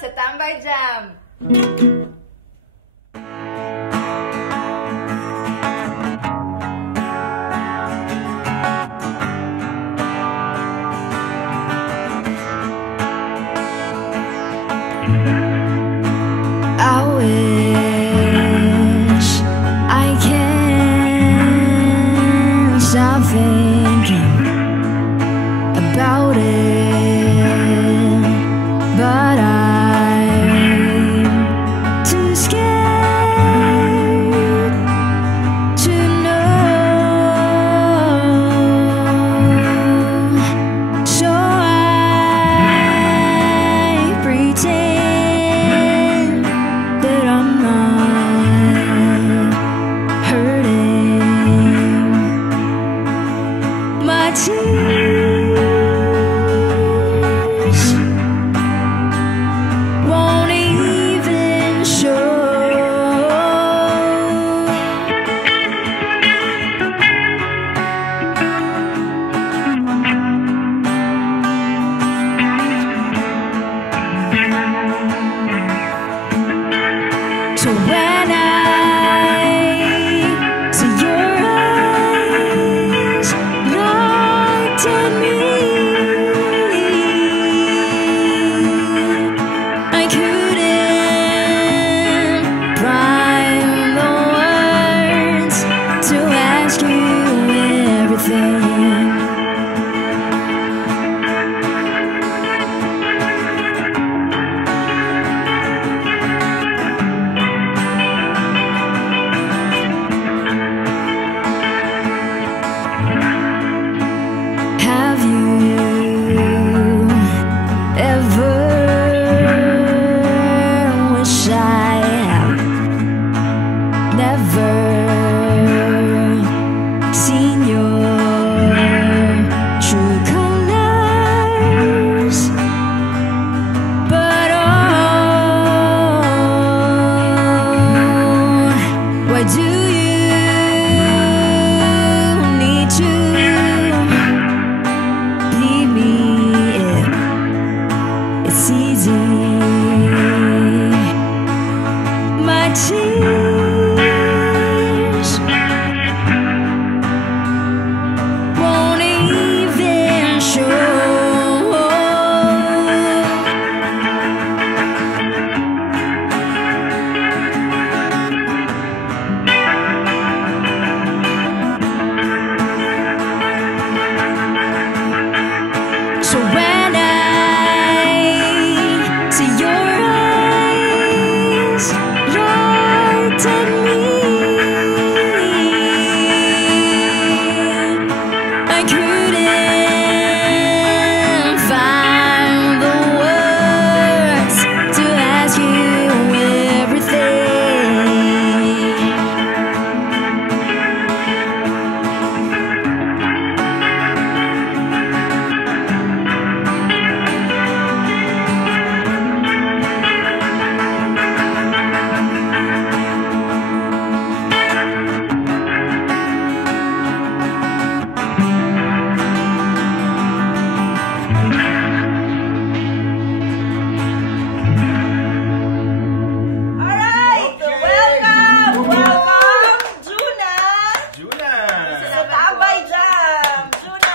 sa Tambay Jam! I wish I can stop thinking about it, but I'm too scared to know, so I pretend that I'm not hurting. My tears won't even show. So when I see your eyes looked at me, I couldn't find the words to ask you everything. Have you ever wished I have never seen your true colors? But oh, why do you need to leave me if it's easy? My tears won't even show. So when I see your eyes looked at me, I couldn't find the words to ask you everything. Alright! Welcome! Welcome, Juna! Juna! Sa Tambay Jam! Juna!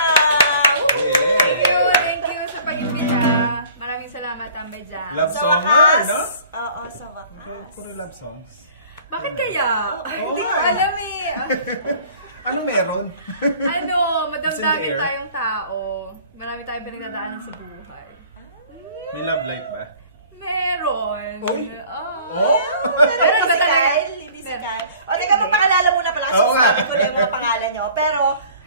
Thank you sa pag-imbita. Maraming salamat, Tambay Jam. Love Sa songer, wakas, no? oo, sa wakas. Puro love songs. Bakit kaya? Hindi ko nga. alam eh. Ano meron? Ano, It's in the madamdamin air. tayong tao. Marami tayong pinagdadaanan sa buhay. May love life ba? Meron. Uy. Oh. Oh? Pero Meron hindi ba si talaga? Kyle, hindi si Kyle. O, teka, magpakilala muna pala kasi Oo nga. sabi ko na yung mga pangalan nyo. Pero,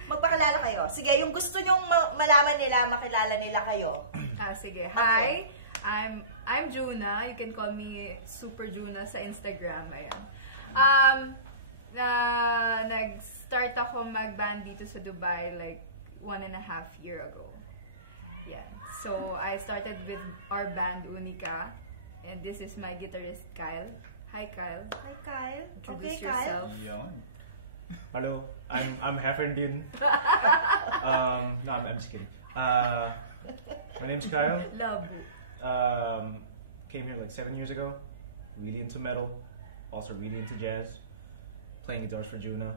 magpakilala kayo. Sige, yung gusto nyong malaman nila, makilala nila kayo. Sige. Hi, I'm Juna. You can call me Super Juna sa Instagram. Ayan. Nag-start ako mag-band dito sa Dubai like 1.5 years ago. Yeah. So, I started with our band, Unica. And this is my guitarist, Kyle. Hi, Kyle. Hi, Kyle. Introduce Okay, Kyle. yourself. Yun. Hello, I'm Heffendin. No, I'm just kidding. My name's Kyle. Love. came here like 7 years ago. Really into metal, also really into jazz. Playing guitars for Juna.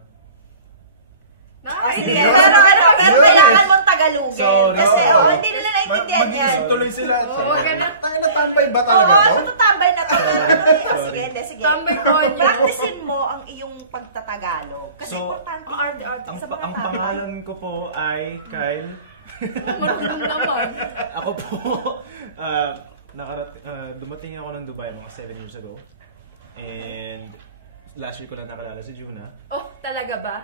Sige, Nakakainis. pero kailangan mong Tagalogin. Sorry. Kasi, hindi nila naintindihan yan. Mag-iisip tuloy sila. Oo, ganun. Ang natambay ba Oo, talaga to? natutambay na to. Sige, sige. Tambay ko niyo. Practicein mo ang iyong pagtatagalog. Kasi So, importante ang arte-arte sa mga Ang tao. pangalan ko po ay Kyle. Marunong naman. Ako po, dumating ako ng Dubai mga 7 years ago. And last year ko lang nakalala si Juna. Oh, talaga ba?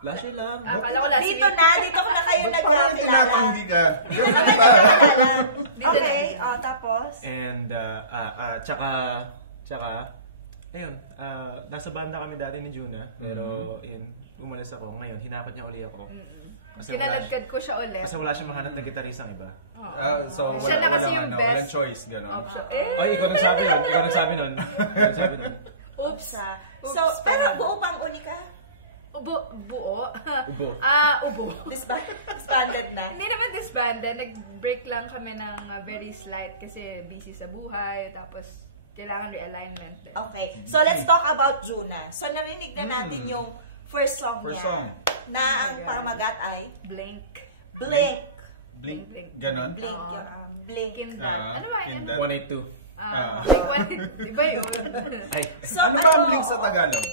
Last year lang. Akala ko last Dito week. dito ko na kayo Ba't parang nagkakilala. tinatanggi ka? Dito na kayo nagkakilala. Dito Okay, tapos? And, tsaka, ayun, nasa banda kami dati ni Juna. Pero, yun, umalis ako. Ngayon, hinakot niya uli ako. Kasi Kinaladkad ko siya ulit. Kasi wala siyang mahanap na gitaristang iba. So, Siya na kasi walang yung walang best choice, gano'n. option. Eh! Ay, ikaw nagsabi nun. Ikaw nagsabi nun. Oops. So, pero buo pang unika? Buo? Ubo. Ubo. Disbanded na. Hindi naman disbanded. Nag-break lang kami ng very slight kasi busy sa buhay. Tapos, kailangan realignment din. Okay, so let's talk about Juna. So, narinig na natin yung first song First niya. song. Na ang pamagat ay Blink. Blink. Blink, Blink. gano'n? Blink. Blink. Kindat. Ano ba? Kindat. 182. Blink one. Diba yun? Ay, So, Ano ba ang Blink sa Tagalog?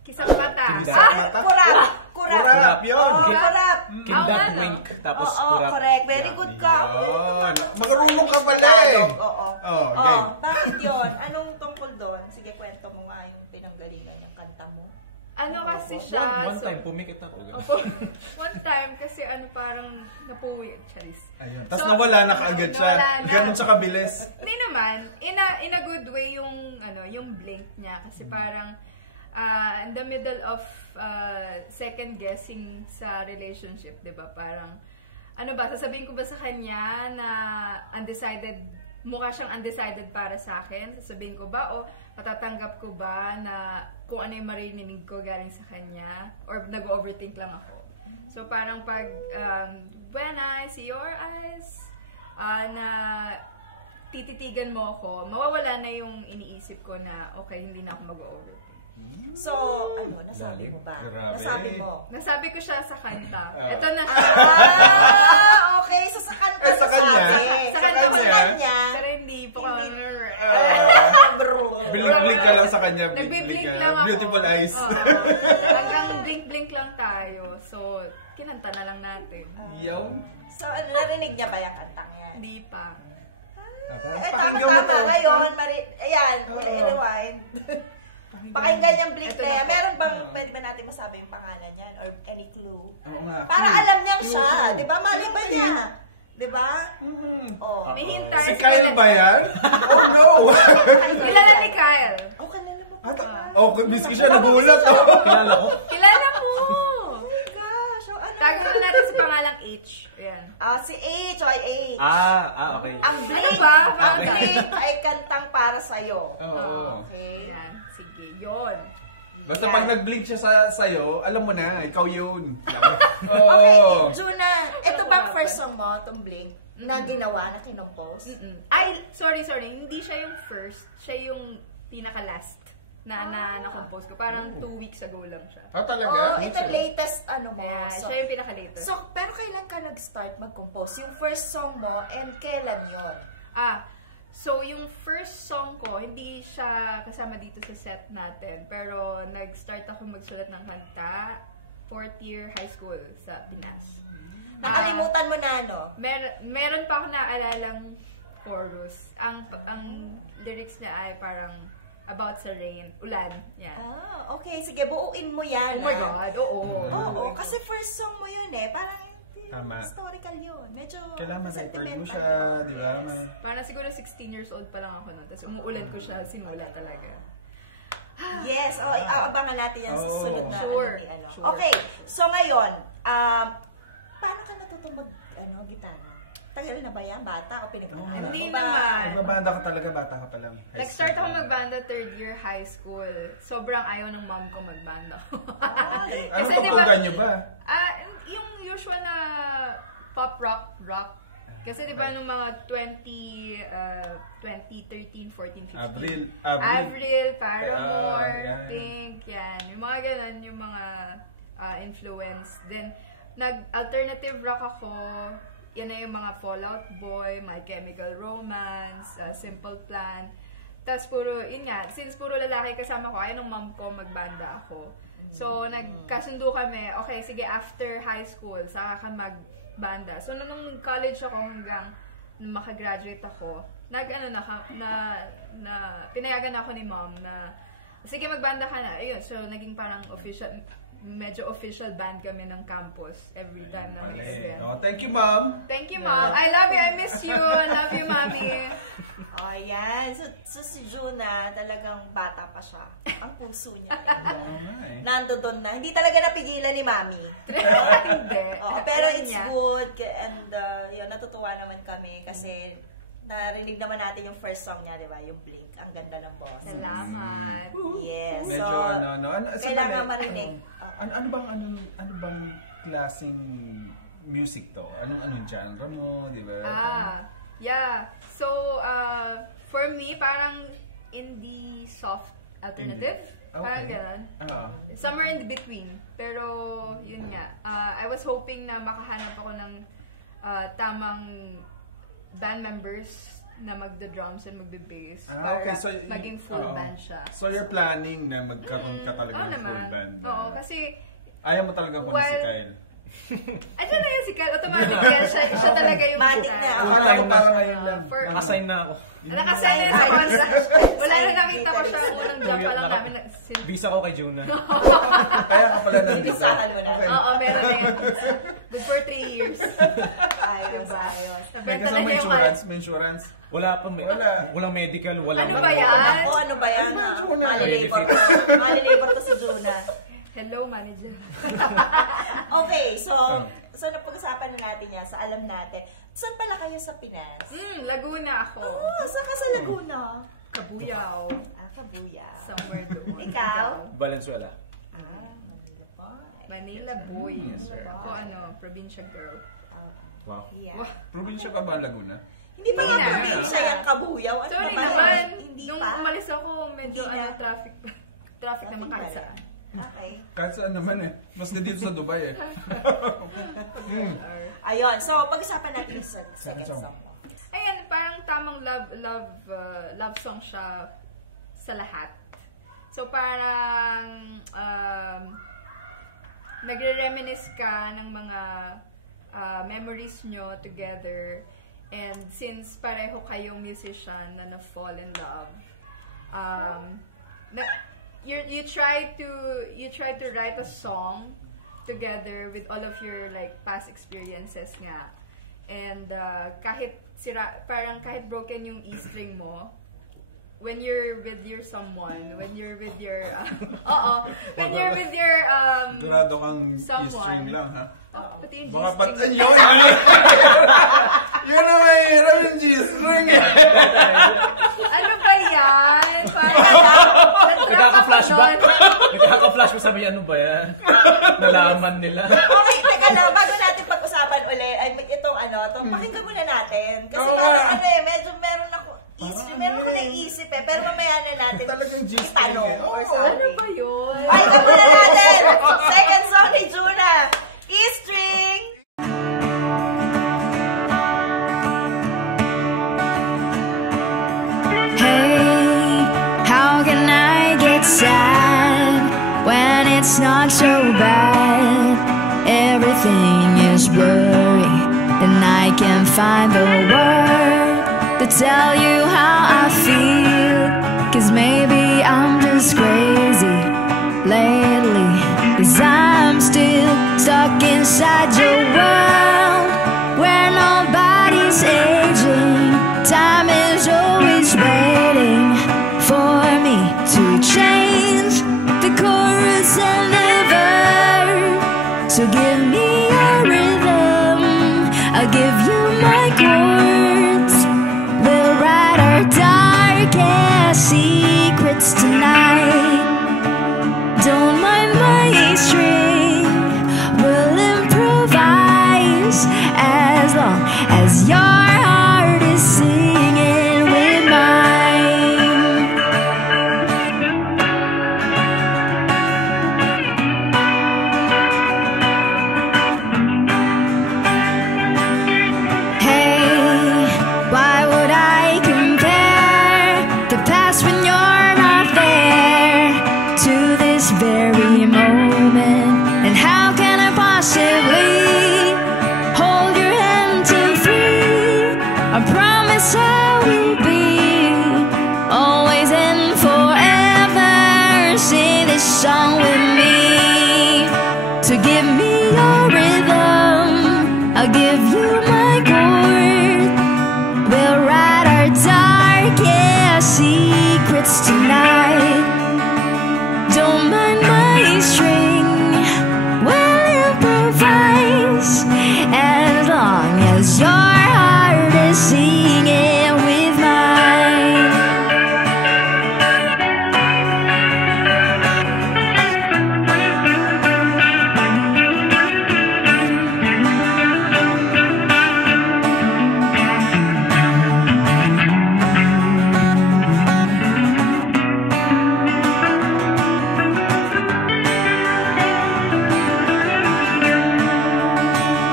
Kisang mata. Kindat. Kurap. Kurap, yun. Oo, kurap. Kindat ano? wink. Tapos Oo, kurap. correct. Very good ka. Yun. Marunong ka pala eh. Oo. Oh, game. Bakit yun? Anong tungkol doon? Sige, kwento mo nga yung pinanggalingan yung kanta mo. Ano kasi siya? One time, pumikit ako. Opo. One time kasi parang napuwi. Charis. Ayun. Tapos So, nawala na kaagad siya. nawala na. Ganun siya kabilis. Hindi naman. In a good way yung blink niya. Kasi parang in the middle of second guessing sa relationship, 'di ba? Parang sasabihin ko ba sa kanya na undecided, mukha siyang undecided para sa akin? Sasabihin ko ba o matatanggap ko ba na kung ano yung marinig ko galing sa kanya? Or nag-overthink lang ako? So parang pag when I see your eyes, na tititigan mo ako, mawawala na yung iniisip ko na okay, hindi na ako mag-overthink. So, nasabi mo ba? Grabe. Nasabi mo. Nasabi ko siya sa kanta. Ito na. Okay. So, sa kanta Sa kanya? nasabi. Sa Sa kanya. kanya. Pero hindi po ka. Bro. Blink ka lang sa kanya. Nagbi-blink ka. lang ako. Beautiful eyes. Oo. Hanggang blink-blink lang tayo. So, kinanta na lang natin. Yo. So, narinig niya ba yung kantang yan? Hindi pa. Pakinggan mo Tama to. ngayon. Ayan, rewind. Pakinggan yung Blink Ito na na yan. po. Meron bang, pwede ba natin masabi yung pangalan yan? Or any clue? Oo nga. Para alam niyang siya. Di ba? Mali ba niya? Di ba? Oh. May hint tayo Si sa Kyle kilala. ba yan? Oh no! Kilala ni Kyle. Oh, kalala mo ba? Oh, miski siya nagulat. Oh. Kilala ko. Kilala mo. Oh my gosh. Oh, ano? Tago na natin sa pangalang H. Ayan. Si H, H. Okay. Ang Blink, ba? ang Blink ay kantang para sa'yo. Oo. Okay. Ayan. Sige, yun. Basta Yan. pag nag-blink siya sa'yo, alam mo na, ikaw yun. Okay, Oo. Juna, ito bang first song mo, itong Blink, na ginawa, na kinompose? Ay, sorry. Hindi siya yung first. Siya yung pinaka-last na compose ko. Parang 2 weeks ago lang siya. Ah, Oh, talaga? ito latest mo. Kaya, So, siya yung pinaka-latest. pero kailan ka nag-start mag-compose? Yung first song mo, and kailan yun? So yung first song ko, hindi siya kasama dito sa set natin. Pero nag-start ako magsulat ng kanta 4th year high school sa Pinas. Nakalimutan mo na, no? Meron pa ako naalalang chorus. Ang lyrics niya ay parang about sa rain, ulan. Yan. Okay. Sige, buuin mo yan. Oh my God, oo. Oo, kasi first song mo yun eh. Parang Tama. historical yun. Medyo Kailangan ma-record mo siya, di ba? Parang siguro 16 years old pa lang ako noon. Tapos umuulan ko siya, sinula talaga. Yes, abangan natin yan sa susunod na Sure. ano. Sure. Okay, so ngayon, paano ka natutong gitara? Tagal na ba yan? Bata o pinag-aralan? Hindi mo ba? naman. Nagbabanda ka talaga, bata ka pa lang. Nag-start ako magbanda 3rd year high school. Sobrang ayaw ng mom ko magbanda. Anong Kasi diba, tutugan niyo ba? yung usual na pop rock. Kasi di ba nung mga 2013, 14, 15. Avril. Paramore, Yeah. Pink, yan. Yung mga ganun, yung mga influence. Then, nag-alternative rock ako. Yan na yung mga Fall Out Boy, My Chemical Romance, Simple Plan. Tapos puro, yun nga, since puro lalaki kasama ko, ayaw nung mom ko magbanda ako. So, nagkasundo kami, okay, sige, after high school, saka ka magbanda. So, nung college ako hanggang makagraduate ako, pinayagan ako ni mom na, sige, magbanda ka na. Ayun, so, naging parang medyo official band kami ng campus every time na may event. Oh, thank you, Mom! Thank you, Mom! I love you! I miss you! I love you, Mommy! Oh, yan. So si Juna, talagang bata pa siya. Ang puso niya. Nandoon na. Hindi talaga napigilan ni Mami. Hindi. Pero it's good. And yun, natutuwa naman kami kasi narinig naman natin yung first song niya, di ba? Yung Blink. Ang ganda ng boss. Salamat. Yes. Medyo So, kailangan marinig. Ano bang klaseng music to? Anong genre mo, di ba? Yeah. So, for me, parang indie soft alternative. Okay. Parang ganun. Somewhere in the between. Pero, yun nga. I was hoping na makahanap ako ng tamang band members na magda-drums and magda-bass para maging full band siya. So, you're planning na magkaroon ka talaga ng full band? Oo, kasi ayaw mo talaga po si Kyle? Andiyan na yun si Kyle. Automatic yan. Siya talaga yung Matic na. Full time na ngayon lang. Nakasign na ako. Nakasign na sa contract. Wala na nakita ko siya. Unang job pa lang namin. Visa ko kay Juna. Kaya ka pala nandito. Bisahan mo na. Oo, meron na yun. Good for 3 years. Ayos. May kasama insurance? May insurance? Wala pa. Walang medical. Walang Ano ba yan? Ano ba yan? Malilabor to si Juna. Hello, manager. Okay, so napag-usapan na natin yan. So, alam natin. Saan pala kayo sa Pinas? Laguna ako. Saan ka sa Laguna? Kabuyaw. Kabuyaw. Somewhere doon. Ikaw? Valenzuela. Manila boy. Ako probinsya girl. Wow. Yeah. Probinsya ka ba, Laguna? Hindi pa nga Hindi na. probinsya yung Kabuyaw. Ano Sorry naman? naman. Hindi Nung pa. umalis ako, medyo Hindi na. traffic naman kahit saan. Okay. Kahit saan naman Mas na dito sa Dubai Ayun. So, pag-usapan natin yung second song mo. Ayan, parang tamang love song siya sa lahat. So, parang nagre-reminisce ka ng mga memories nyo together. And since pareho kayong musician na na-fall in love, you try to write a song together with all of your like past experiences nga. And kahit broken yung E string mo, when you're with your someone, when you're with your Durado kang someone. E-string lang, ha? Pati yung Baka G-string. yun ang mahirap yung G-string Ano ba yan? Nagkaka-flashback. Nagkaka-flashback, sabi ano ba yan? Nalaman nila. Okay, teka lang. Bago natin pag-usapan ulit, pakinggan muna natin. Kasi parang medyo meron ako naisip pero mamaya na natin Talagang G-string itanong or Ano something. ba yun? Ay, tapos na natin! Second song ni Juna, E-string! Hey, how can I get sad when it's not so bad? Everything is blurry and I can't find the word to tell you how I feel. 'Cause maybe I'm just crazy lately, 'cause I'm still stuck inside your world where nobody's aging. Time is always waiting for me to change the chorus and the verse. So give me your rhythm, I'll give you my chords. We'll write our darkest secrets tonight. Don't mind my string, we'll improvise as long as you're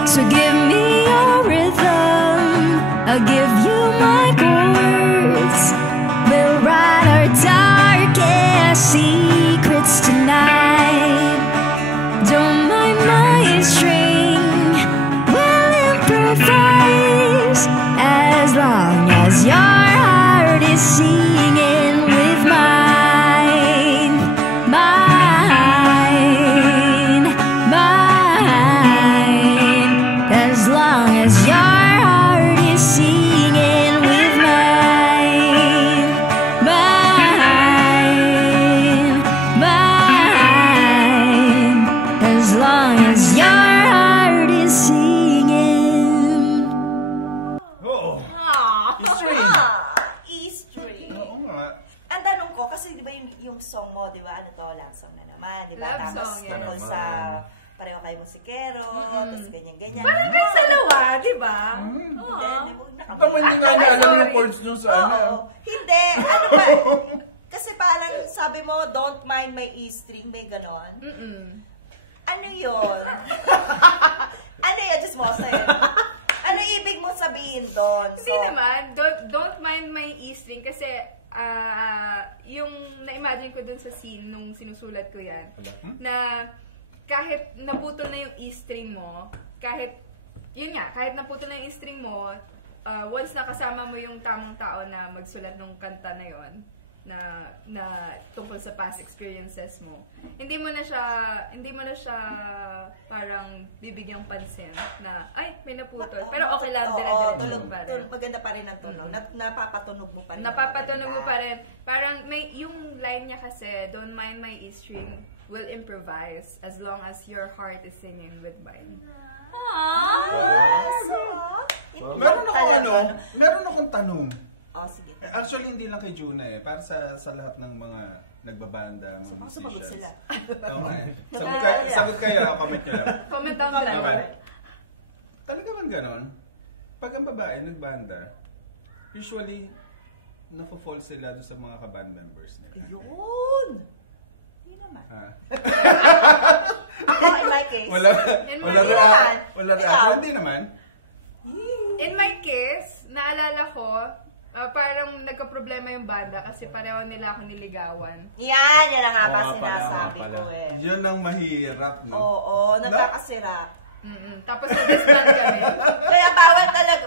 So give me your rhythm, I'll give you my chords. We'll write our darkest secrets tonight. Don't mind my string, we'll improvise. As long as your heart is singing with mine, mine, mine. As long as your heart is singing with mine, mine, mine. As long as your heart is singing. Oo. E-string. E-string. Oo nga. Ang tanong ko, kasi di ba yung song mo, di ba, ano to, love song na naman, di ba? Love Tapos song, yes. tungkol sa pareho kayo musikero, tapos ganyan-ganyan. Parang kayo sa lawa, di ba? Hindi, di mo Tama, hindi nga niya alam yung chords dun sa ano. Oo. Hindi. Ano ba? Kasi parang sabi mo, don't mind my E-string, may ganon. Ano yun? Ano yun? Just mo sa'yo. Ano ibig mo sabihin doon? Hindi naman, don't mind my E-string kasi yung na-imagine ko dun sa scene nung sinusulat ko yan, na kahit naputol na yung E-string mo, kahit naputol na yung E-string mo, once nakasama mo yung tamang tao na magsulat ng kanta na yon na tungkol sa past experiences mo, hindi mo na siya parang bibigyang pansin na ay may naputol, pero okay lang, dire-diretso pa rin. Maganda pa rin ang tunog. Napapatunog mo pa rin. Napapatunog mo pa rin. Parang may yung line niya kasi, don't mind my E-string, will improvise as long as your heart is singing with mine. Meron akong tanong. Oh, sige. Actually, hindi lang kay Juna para sa lahat ng mga nagbabanda, mga musicians. Sumagot sila. Okay. Sagot kayo, comment nyo lang. Comment down below. Okay. Talaga man ganon? Pag ang babae nagbanda, usually, nafo-fall sila doon sa mga kaband members nila. Yun! Hindi naman. Ako, in my case. Wala Ikaw? Hindi naman. In my case, naalala ko, parang nagka-problema yung banda kasi pareho nila ako niligawan. Yan ang nga ba Oo, sinasabi pala. ko eh. Yun ang mahirap, no? Oo, nagkakasira. Tapos na-disband kami. Kaya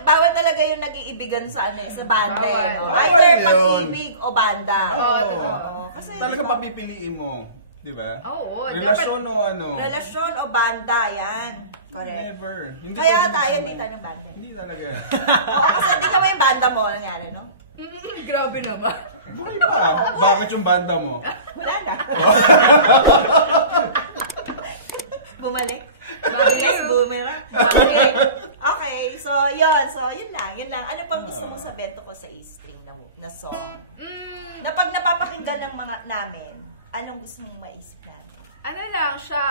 bawal talaga yung nag-iibigan sa sa banda. Bawal. No? Bawal Either yun. pag-ibig o banda. Oo. Kasi Talaga papipiliin mo. Di ba? Oo, Relasyon o ano? relasyon o banda, yan. Correct. Never. Hindi Kaya pwede tayo, naman. hindi tayo ng banda. Hindi talaga. Oo, kasi hindi ka mo yung banda mo, nangyari, no? Grabe naman. Bakit pa? Bakit yung banda mo? Wala na. Bumalik. Bumalik. Bumalik. Okay, so yun. So, yun lang. Ano pang gusto mong sabihin ko sa E-string na song? Na pag napapakinggan ng mga namin, anong gusto mong maisip natin? Ano lang siya,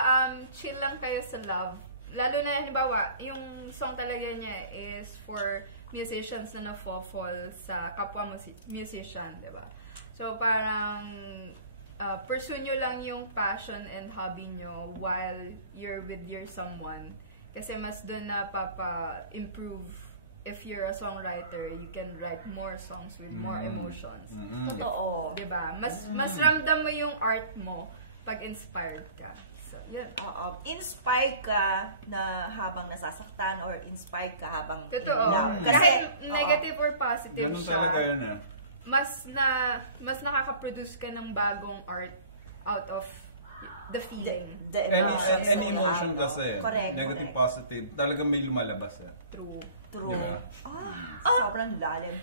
chill lang kayo sa love. Lalo na, halimbawa, yung song talaga niya is for musicians na na-fall sa kapwa musician, diba? So, parang pursue nyo lang yung passion and hobby nyo while you're with your someone. Kasi mas doon na improve. If you're a songwriter, you can write more songs with more emotions. Totoo. Diba? Mas ramdam mo yung art mo pag inspired ka. So, yun. Oo. Inspired ka na habang nasasaktan or inspired ka habang Totoo. in love. Kahit negative or positive Ganun siya, talaga yun eh. mas nakaka-produce ka ng bagong art out of the feeling. Any emotion kasi. Correct. Negative, positive. Talagang may lumalabas eh. True. True. Diba? Sobrang lalim.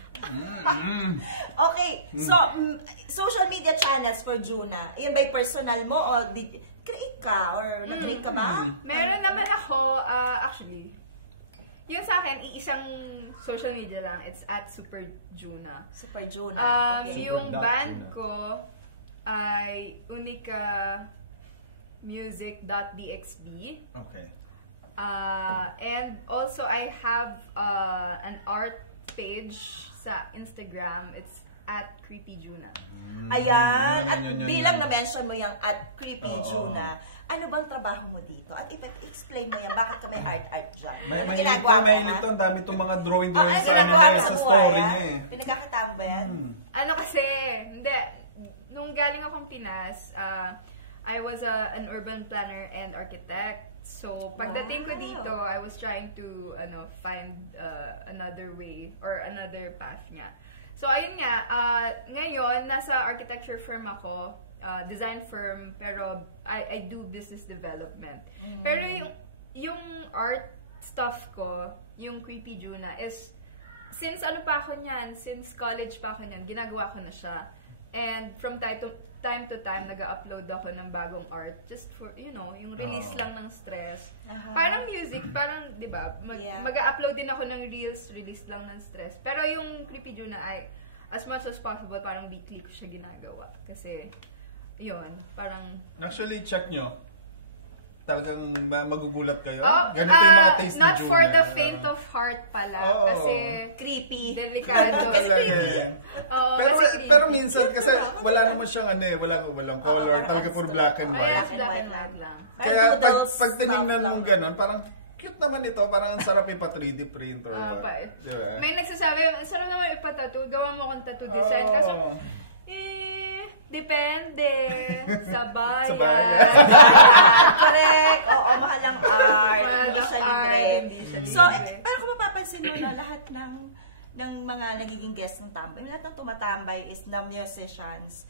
Okay, so, social media channels for Juna. Yan ba'y personal mo o create ka? Or nag-create ka ba? Meron naman ako, actually, yung sa akin, iisang social media lang. It's at Super Juna. Super Juna. Okay. Yung Super band Juna. ko ay unicamusic.dxb. Okay. And also, I have an art page sa Instagram. It's at Creepy Juna. Ayan. At Yun. bilang na-mention mo yung at Creepy Juna, ano bang trabaho mo dito? At explain mo yan, bakit ka may art dyan? May Ano may ginagawa mo, may ha? lito, ang dami itong mga drawing Ano sa ginagawa mo sa sa story buhay, niya eh. Pinagkakataon ba yan? Ano kasi, hindi, nung galing akong Pinas, I was an urban planner and architect. So, pagdating ko dito, I was trying to find another way or another path nga. So, ayun nga, ngayon, nasa architecture firm ako, design firm, pero I do business development. Pero yung art stuff ko, yung Creepy Juna, is, since since college pa ako niyan, ginagawa ko na siya. And from time to time, nag-upload ako ng bagong art just for, yung release lang ng stress. Parang music, parang, di ba, mag-upload din ako ng reels, release lang ng stress. Pero yung Creepy Juna ay, as much as possible, parang weekly ko siya ginagawa. Kasi, yun, parang... Actually, check nyo. Talagang magugulat kayo. Oh, Ganito yung mga taste ni not Juna. for the faint of heart pala. Oo. Kasi, Creepy. delikado. Kasi creepy. Oo, pero kasi creepy. pero minsan kasi wala naman siyang walang color, talaga puro black and Oh, white. yes, black and white lang. Kaya Doodles pag tinignan stuff mong lang. gano'n, parang cute naman ito, parang ang sarap ipa 3D print or what. Diba? May nagsasabi, sarap naman ipatattoo, gawa mo akong tattoo design. Kaso, depende. Sa bayan. Sa bayan. Correct. Oo, mahal ang art. Mahal Hindi ang siya art, libre. hindi siya So, libre. pero kung mapapansin mo na lahat ng mga nagiging guest ng tambay, lahat ng tumatambay is na musicians.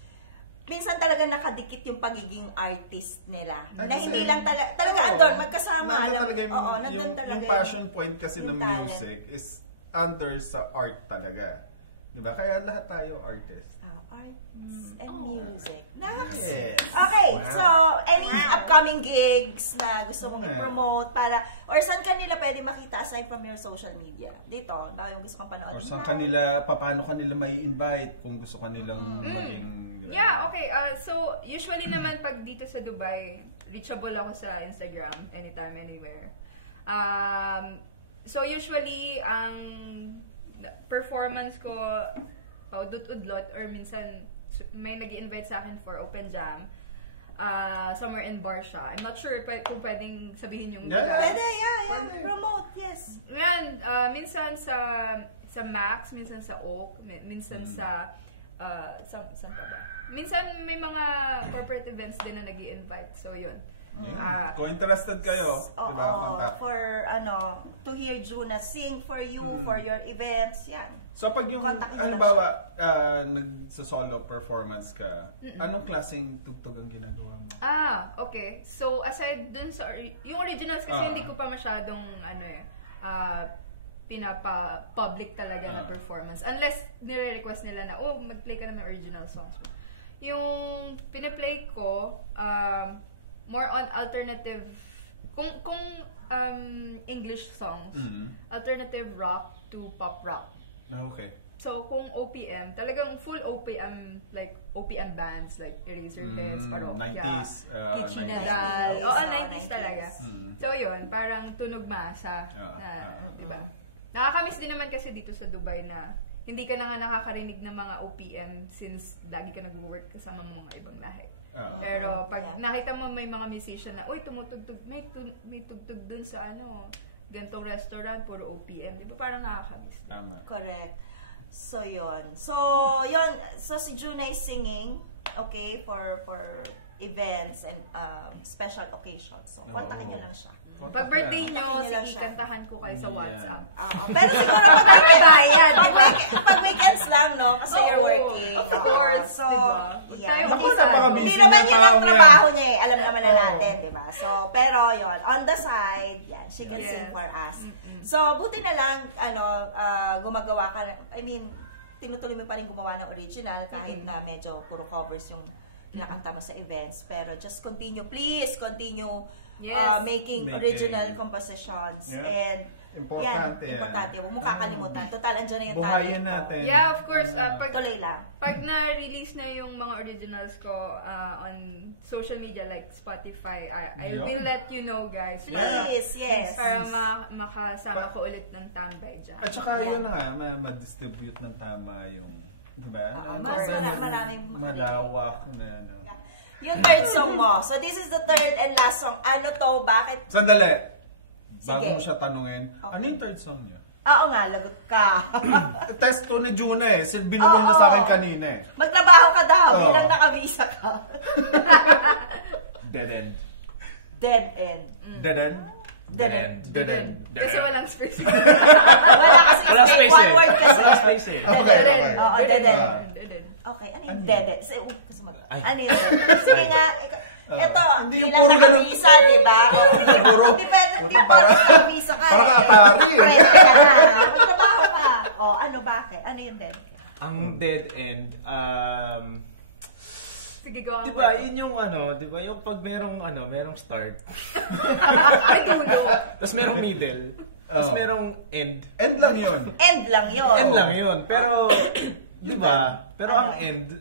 Minsan talaga nakadikit yung pagiging artist nila. Ay, Na kasi- hindi lang talaga Oo. andun, magkasama. Nandun talaga Nandun talaga yung passion point kasi yung ng talent. music is under sa art talaga. Diba? Kaya lahat tayo artist. Arts and music. Nice. Yes. Okay, Wow. so any upcoming gigs na gusto mong i-promote para, or saan kanila pwede makita aside from your social media? Dito, baka yung gusto kong panood. Or saan paano kanila may invite kung gusto kanilang maging... Yeah, okay. So, usually naman pag dito sa Dubai, reachable ako sa Instagram, anytime, anywhere. So, usually, ang performance ko, paudot-udlot, or minsan may nag-invite sa akin for open jam, somewhere in Barsha. I'm not sure kung pwedeng sabihin yung Yeah. lugar. Pwede, yeah. Promote, yes. Ngayon, minsan sa Max, minsan sa Oak, minsan sa saan pa ba? Minsan may mga corporate events din na nag-i-invite. So, yun. Yeah. Kung interested kayo, Oo, diba? Contact. for to hear Juna sing for you, for your events, yan. So pag yung, Contact nyo lang halimbawa, nagsa-solo performance ka, anong klaseng tugtog ang ginagawa mo? Okay. So, aside dun sa, yung originals kasi hindi ko pa masyadong, pinapa-public talaga na performance. Unless nire-request nila na, mag-play ka na ng original songs. Yung piniplay ko, more on alternative, kung English songs, alternative rock to pop rock. Okay. So, kung OPM, talagang full OPM, like OPM bands, like Eraserheads, Parokya, 90s, Kichinadal. 90s. Oo, 90s talaga. So, yun, parang tunog masa. Diba? Nakakamiss din naman kasi dito sa Dubai na hindi ka na nga nakakarinig ng mga OPM since lagi ka nag-work kasama mga ibang lahi. Pero pag nakita mo may mga musician na, tumutugtog, may tugtog dun sa gantong restaurant, puro OPM. Di ba? Parang nakakamiss. Tama. Correct. So, yun. So, si Juna is singing, okay, for events and special occasions. So, kontakin nyo lang siya. Pag birthday nyo, Kontakin nyo lang sige, siya. kantahan ko kayo sa WhatsApp. Pero siguro pag weekends lang, no? Kasi you're working. Of course, So, diba? yeah. Ako na mga Hindi busy naman na yun ang tao yan. trabaho niya eh. Alam naman na natin, di ba? So, pero yun, on the side, yeah, she can sing Yes. for us. So, buti na lang, gumagawa ka, tinutuloy mo pa rin gumawa ng original kahit na medyo puro covers yung kinakanta mo sa events. Pero just continue, please continue Yes. making Making. original compositions. Yeah. And Importante yan. importante. Huwag mo kakalimutan. Total, andyan na yung Buhayin talent mo. natin. Yeah, of course. Tuloy lang. Pag na-release na yung mga originals ko on social media like Spotify, I will let you know, guys. Please, yes. Para makasama ko ulit ng tambay dyan. At saka yun na nga, ma-distribute ng tama yung Diba? Mas maraming malawak na ano. Yung third song mo. So this is the third and last song. Ano to? Bakit? Sandali. Bago Sige. mo siya tanungin, ano yung third song niya? Oo nga, lagot ka. Test to ni Juna eh. Binulong na sa akin kanina eh. Magtrabaho ka daw, Oo. bilang nakabisa ka. Dead end. Dead end. Dead end? Dead end. Dead end. Kasi walang space. Wala kasi Wala space. space One eh. word kasi. Wala space eh. Dead Okay, end. okay. Oo, dead end. Dead. Okay, ano yung dead end? Ay. Ano yung dead end? Sige nga. Ito, Hindi yung bilang puro ganun. nakabisa, di ba? Hindi pa nakabisa ka. Parang Atari eh. Friend ka na. Magtrabaho ka. O, ano bakit? Ano yung dead end? Ang dead end, Sige, go on. diba, yun yung ano, diba, yung pag merong start, Ay, dulo. tapos merong middle, tapos Oh. merong end. End lang yun. End lang yun. End lang yun. Pero, diba, pero Ano? ang end,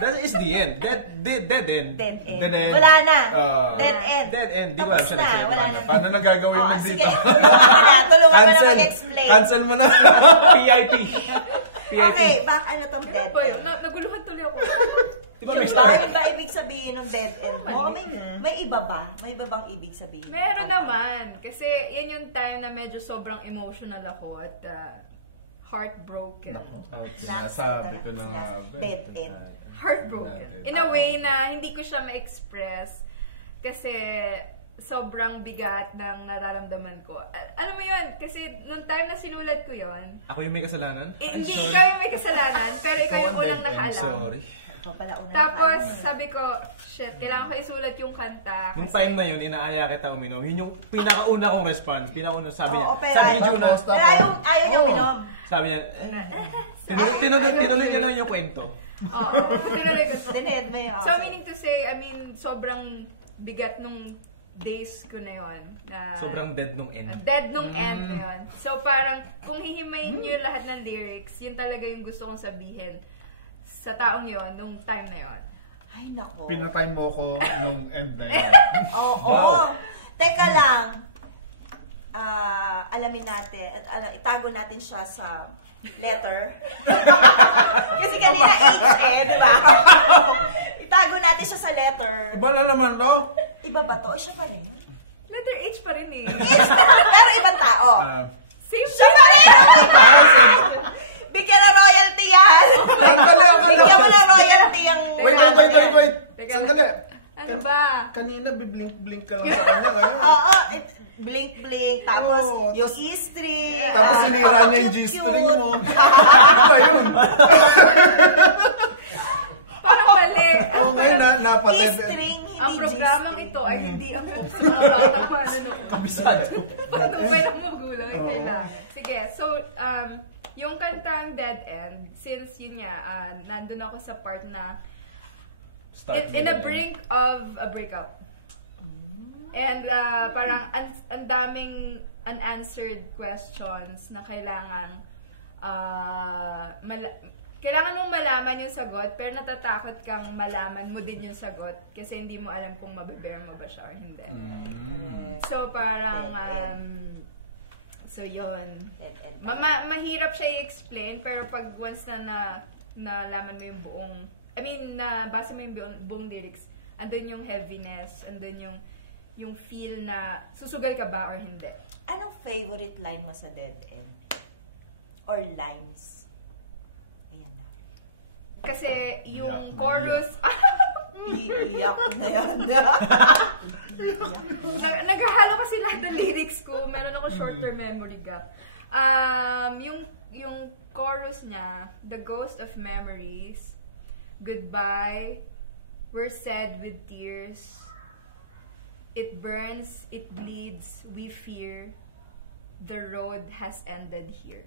that is the end. Dead end. Dead end. Dead end. Wala na. Ah. Dead end. Dead end. Di ba? Tapos Siya na. nagsabi. Wala na. Paano na gagawin mo Sige. dito? Tulungan mo na Cancel. mag-explain. Cancel mo na. PIP. Okay, ano tong Ano dead ba yun? end? Naguluhan tuloy ako. Diba may Yung start? ba ibig sabihin ng dead end mo? May iba pa? May iba bang ibig sabihin? Meron naman. Kasi yan yung time na medyo sobrang emotional ako at heartbroken. Sinasabi ko na nga. Dead end. Heartbroken. In a way na hindi ko siya ma-express kasi sobrang bigat ng nararamdaman ko. Alam mo yun, kasi nung time na sinulat ko yun, Ako yung may kasalanan? hindi ikaw yung may kasalanan, pero ikaw yung unang I'm nakaalam. sorry. Ikaw pala unang Tapos, nakaalam. sabi ko, shit, kailangan ko isulat yung kanta. Nung Kasi, time na yun, inaaya kita uminom. Yun yung pinakauna kong response. Pinakauna, sabi niya. Oo, pero Sabi ni Juna, Pero ayaw niya uminom. sabi niya, tinuloy niya lang yung kwento. oo, tinuloy ko. Dinhead mo yun. So, meaning to say, I mean, sobrang bigat nung days ko na yun. Na, Sobrang dead nung end. dead nung end na yun. So, parang, kung hihimayin niyo lahat ng lyrics, yun talaga yung gusto kong sabihin sa taong yon nung time na yon. Ay, nako. Pinatay mo ko nung end na yun. Oo. Teka lang. Alamin natin, at itago natin siya sa letter. Kasi kanina H di ba? Itago natin siya sa letter. Iba na naman to. Iba ba to? O siya pa rin? Letter H pa rin eh. Pero ibang tao. Same Siya pa rin! Bigyan ng royalty yan! Bigyan mo ng royalty yung... Wait. Teka. Sandali. Ano ba? Kanina, biblink-blink ka lang sa kanya ngayon. Oo, blink-blink. Tapos, Oo, yung E-string. Tapos sinira niya yung G-string mo. Ayun. Parang mali. Oo, ngayon napatid. E-string, hindi Ang programang G-string. ito ay hindi ang programang Kabisado. patupay ng magulang ay kailangan. Sige, so, yung kantang Dead End, since yun nga, nandun ako sa part na in the brink of a breakup. And parang ang daming unanswered questions na kailangan kailangan mong malaman yung sagot, pero natatakot kang malaman mo din yung sagot kasi hindi mo alam kung mabebear mo ba siya or hindi. So parang so yun. Mahirap siya i-explain, pero pag once na nalaman mo yung buong, I mean, nabasa mo yung buong lyrics, andun yung heaviness, andun yung feel na susugal ka ba or hindi. Anong favorite line mo sa Dead End? Or lines? Ayan na. Kasi yung Iyak, chorus, Iiyak na yan. naghahalo kasi lahat ng lyrics ko. Meron ako short-term memory gap. Yung chorus niya, the ghost of memories, goodbye, we're sad with tears, it burns, it bleeds, we fear, the road has ended here.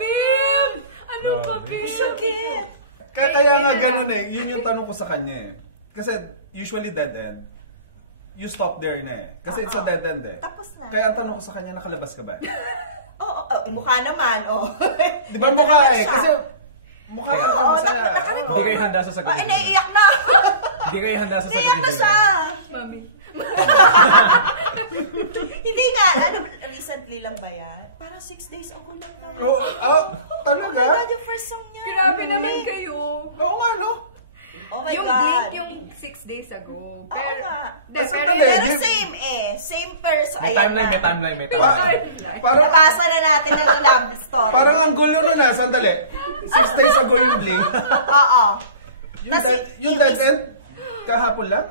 Bim! Ano ba, Bim? Sakit! Kaya nga ganun eh. Yun yung tanong ko sa kanya eh. Kasi usually dead end, you stop there na eh. Kasi it's a dead end eh. Tapos na. Kaya ang tanong ko sa kanya, nakalabas ka ba? Oo, mukha naman, Di ba mukha eh? Kasi mukha ka Oo, masaya. Hindi kayo handa sa sagot. Ay, naiiyak na! Hindi kayo handa sa sagot. Naiiyak na siya! Mami. Hindi nga, recently lang ba yan? Parang 6 days ago lang tayo. Yung person, May ayan timeline, na. may timeline. Parang, Nabasa na natin ang love story. parang ang gulo nun sandali. 6 days ago yung blink. Oo. Yung dead end, kahapon lang?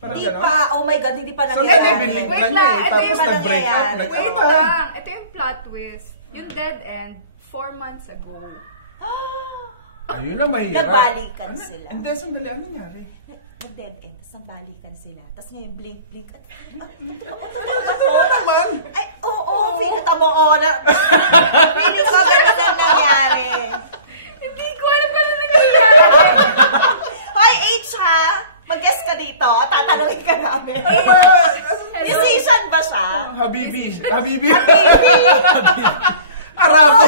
Parang Hindi gano'n? pa, oh my God, hindi pa So, nangyayari. Wait lang, ito tapos yung nag-break up. nangyayari. Wait lang. Ito yung plot twist. Yung dead end, 4 months ago. Ayun na, mahirap. Nagbalikan sila. Hindi, sandali, ano nangyari? Nag-dead end, tapos nagbalikan sila. Tapos ngayon, blink. Oo naman! Ay, oo, feeling ka mo, feeling ko ganun ang nangyari. Hindi ko alam kung ano nangyayari. Hoy, H ha? Mag-guess ka dito, tatanungin ka namin. Decision ba siya? Habibi. Arapo!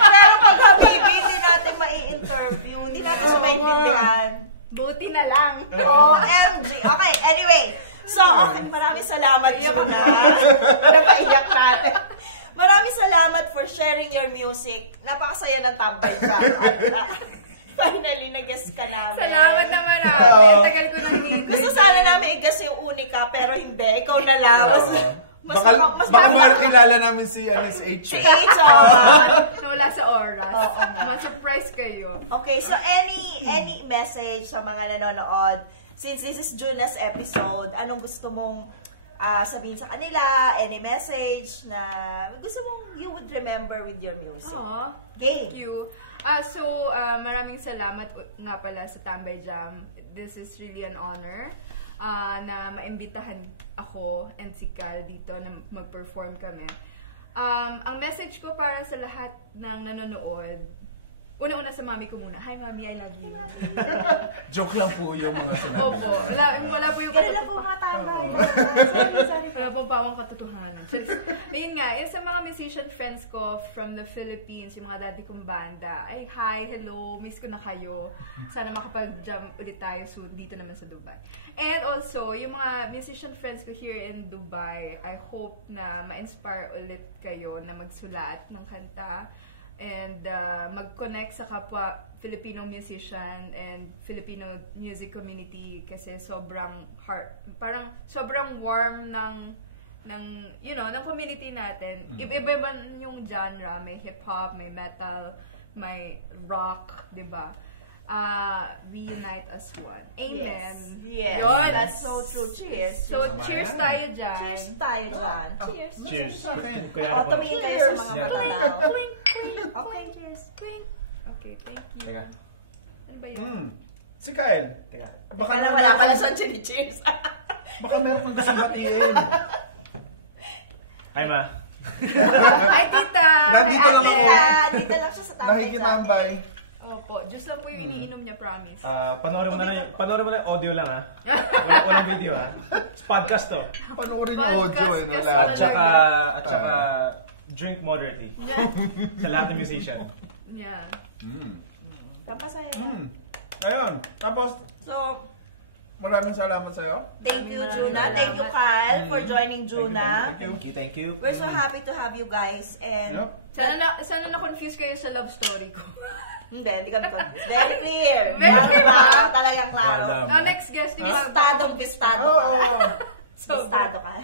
Pero pag Habibi, hindi natin mai-interview. Hindi natin siya maintindihan. Buti na lang. OMG! Okay, anyway. So, okay, maraming salamat, Juna. Napaiyak natin. Maraming salamat for sharing your music. Napakasaya ng tambay ka. Finally, nag-guess ka namin. Salamat naman namin. Tagal ko nang hindi. Gusto sana namin i-guess yung Unica, pero hindi. Ikaw na lang. Baka mahal kilala namin si H. Si H, oh. Nawala sa oras. Oo. Ma-surprise kayo. Okay, so any message sa mga nanonood, since this is Juna's episode, anong gusto mong sabihin sa kanila? Any message na gusto mong you would remember with your music? Aww. Okay. Thank you. Maraming salamat nga pala sa Tambay Jam. This is really an honor na maimbitahan ako and si Cal dito na mag-perform kami. Ang message ko para sa lahat ng nanonood, una-una sa mami ko muna. Hi, Mami, I love you. Joke lang po yung mga sinabi. Opo. Wala po yung Ganun lang po mga tambay. Sorry. Wala po pa akong katotohanan. Ayun nga, yung sa mga musician friends ko from the Philippines, yung mga dati kong banda, ay hi, hello, miss ko na kayo. Sana makapag-jam ulit tayo soon dito naman sa Dubai. And also, yung mga musician friends ko here in Dubai, I hope na ma-inspire ulit kayo na magsulat ng kanta and mag-connect sa kapwa Filipino musician and Filipino music community kasi sobrang warm ng community natin. Iba-iba yung genre, may hip-hop, may metal, may rock, 'di ba? We unite as one. Amen. Yes. Yun. That's so true. Cheers. So, cheers tayo dyan. Cheers tayo dyan. Cheers. O, tumingin kayo sa mga matatao. Okay, cheers. Okay, thank you. Teka. Ano ba yun? Si Kyle. Teka. Baka Wala naman pala siyang cheers. Baka meron kang gustong batiin. Hi, Ma. Hi, tita! Nandito lang ako. Dito lang siya sa tambay. Nakikitambay. Opo, Diyos lang po yung iniinom niya, promise. Panoorin mo na yung audio lang, ha? Walang video, ha? Podcast to. Panoorin yung audio eh. Podcast, At saka, drink moderately. Sa lahat ng musician. Yeah. Pampasaya. Ayun. Tapos, So, maraming salamat sa'yo. thank you, Maraming Juna. Thank you, salamat. Kyle, for joining Juna. Thank you. We're so happy to have you guys. And Yup. Sana na-confuse kayo sa love story ko. hindi kami confused. Very clear. Very clear ba? Talagang klaro. Walang. Next guest, yung Bistado Oo. ka. Bistado ka.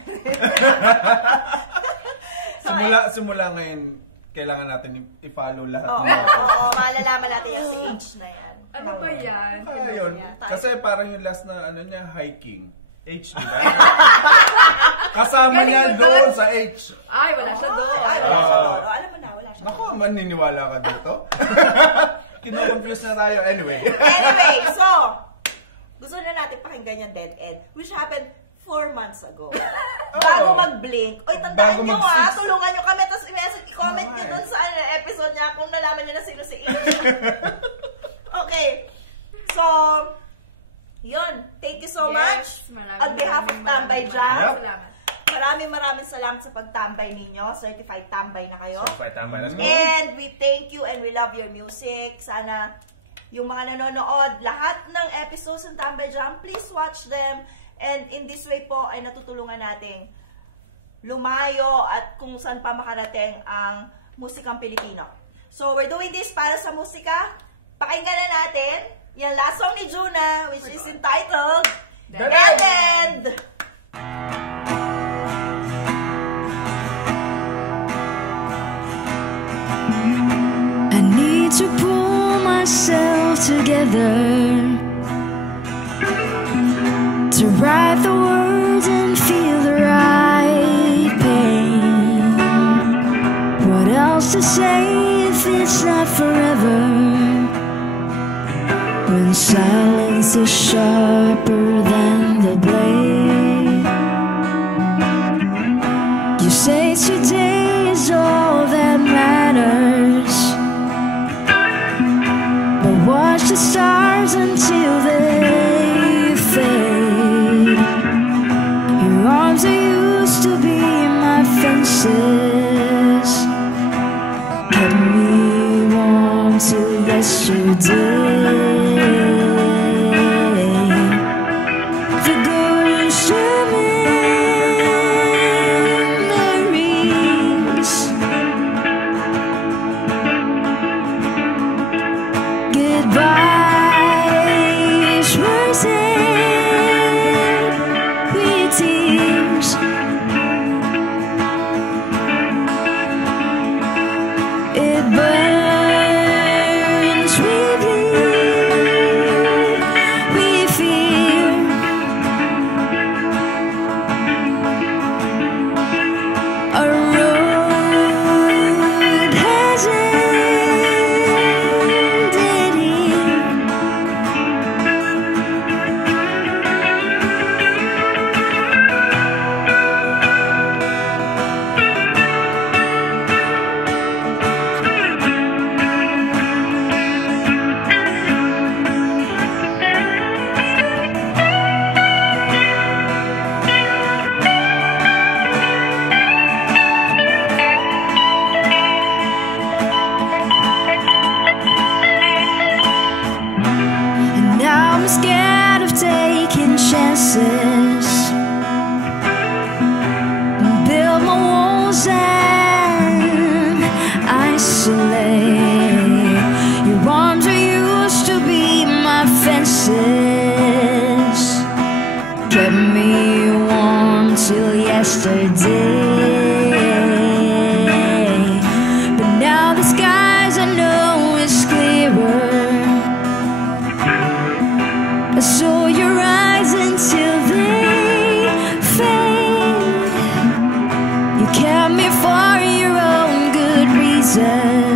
Simula ngayon, kailangan natin i-follow lahat. Oo, malalaman natin yung si H na yan. Ano ba yan? Ayun. Tayo. Kasi parang yung last na niya, hiking. H, di ba? Kasama Galing niya mo doon doon. sa H. Ay, wala siya doon. Ay, wala siya doon. Alam mo na, wala siya. Naku, maniniwala ka dito. Kino-confuse na tayo. Anyway, So, gusto na natin pakinggan yung Dead End, which happened 4 months ago. Bago mag-blink. Oy, tandaan Bago nyo mag-six. tulungan nyo kami, tapos i-comment nyo dun sa episode niya kung nalaman nyo na sino si H. Okay. So, yun. Thank you so much. On behalf of Tambay Jam, maraming salamat sa pagtambay ninyo. Certified tambay na kayo. Let's go. And we thank you and we love your music. Sana yung mga nanonood, lahat ng episodes ng Tambay Jam, please watch them. And in this way po ay natutulungan nating lumayo at kung saan pa makarating ang musikang Pilipino. So we're doing this para sa musika. Pakinggan na natin yung last song ni Juna, which is entitled Dead End. together to write the words and feel the right pain. What else to say if it's not forever? When silence is sharper than the blade, you say today is all that matters, but watch the stars until they fade. Your arms are used to be my fences, kept me warm till yesterday. The ghost of memories, goodbyes were said with tears. It burns with you, we fear. A road has ended here. And now I'm scared of taking chances, build my walls and isolate. Your arms are used to be my fences, kept me warm till yesterday. But now the skies I know is clearer, I saw your eyes until they fade. You kept me for your own good reason,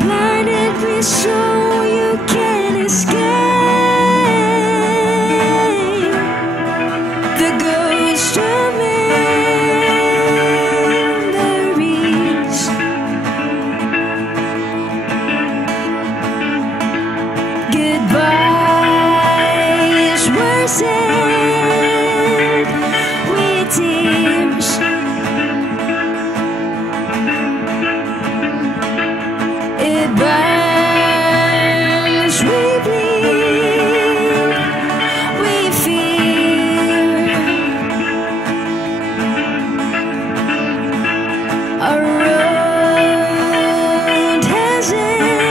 blinded me so you can't escape. The ghost of memories, goodbyes were said with tears. It burns, we bleed, we fear. A road has ended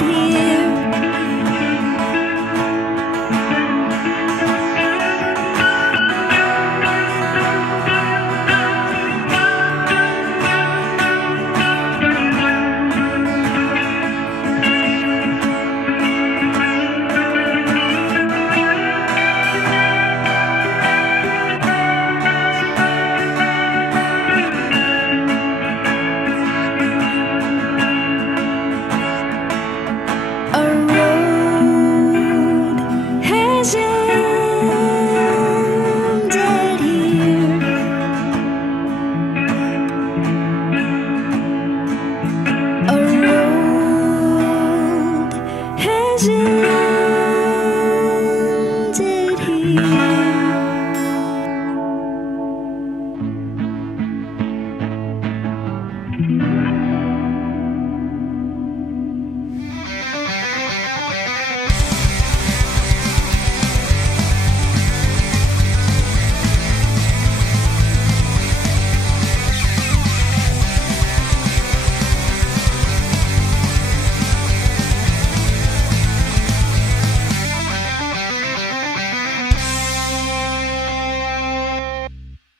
here. A road has ended here. A road has ended here.